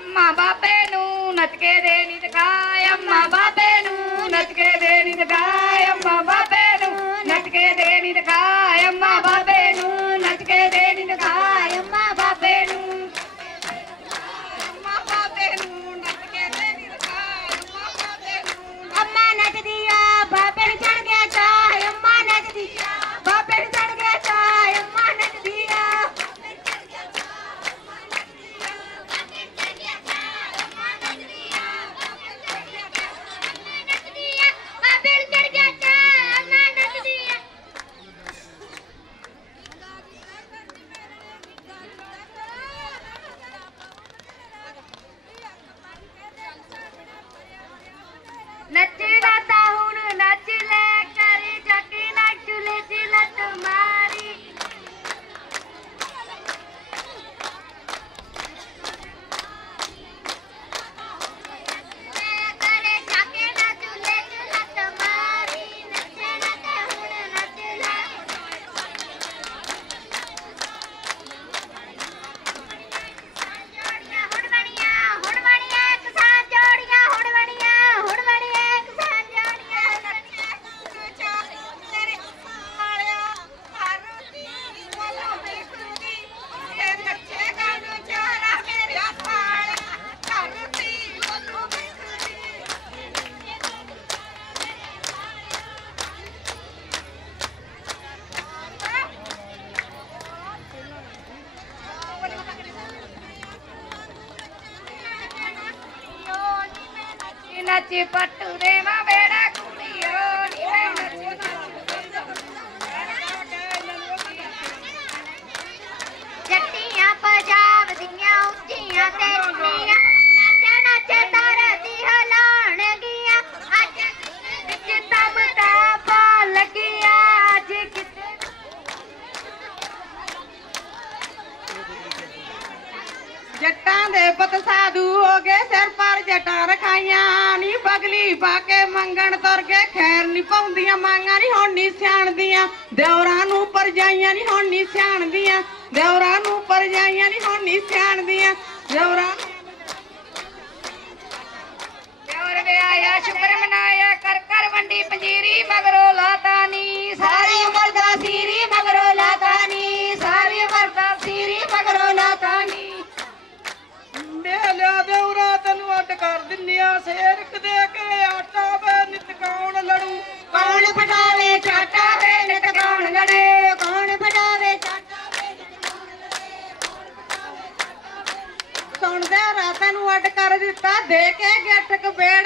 ਅੰਮਾ ਬਾਬੇ ਨੂੰ ਨੱਚ ਕੇ ਦੇ ਨੀ ਦਿਖਾਏ ਅੰਮਾ ਬਾਬੇ காட்சி பட்டு தேவமே ਜੱਟਾਂ ਦੇ ਪੁੱਤ ਸਾਧੂ ਹੋ ਗਏ ਸਿਰ ਪਰ ਜਟਾਂ ਰਖਾਈਆਂ ਨੀ ਬਗਲੀ ਪਾ ਕੇ ਮੰਗਣ ਤੁਰ ਕੇ ਖੈਰ ਨੀ ਪਾਉਂਦੀਆਂ ਮਾਂਗਾਂ ਨੀ, ਹੁਣ ਨੀ ਸਿਆਣਦੀਆਂ ਦੇਵਰਾਂ ਨੂੰ ਪਰਜਾਈਆਂ ਨੀ, ਹੁਣ ਨੀ ਸਿਆਣਦੀਆਂ ਦੇਵਰਾਂ ਨੂੰ ਪਰਜਾਈਆਂ ਨੀ, ਹੁਣ ਨੀ ਸਿਆਣਦੀਆਂ ਦੇਵਰਾਂ ਦੇਵਰ ਵਿਆਇਆ ਸ਼ੁਕਰ ਮਨਾਇਆ, ਕਰ ਕਰ ਵੰਡੀ ਪੰਜੀਰੀ, ਮਗਰੋਂ ਲਾਤਾ ਨੀ। ਸਾਰੇ ਦਿੰਨਿਆ ਸੇਰਕ ਦੇ ਕੇ ਆਟਾ ਵੇ ਨਿਤ ਕੌਣ ਲੜੂ? ਕੌਣ ਪਟਾਵੇ ਚਾਟਾ ਵੇ ਨਿਤ ਕੌਣ ਲੜੇ? ਕੌਣ ਫੜਾਵੇ ਸੁਣਦੇ ਰਾਤਾਂ ਨੂੰ ਅੱਡ ਕਰ ਦਿੱਤਾ ਦੇ ਕੇ ਗੱਟਕ ਬੇੜਾ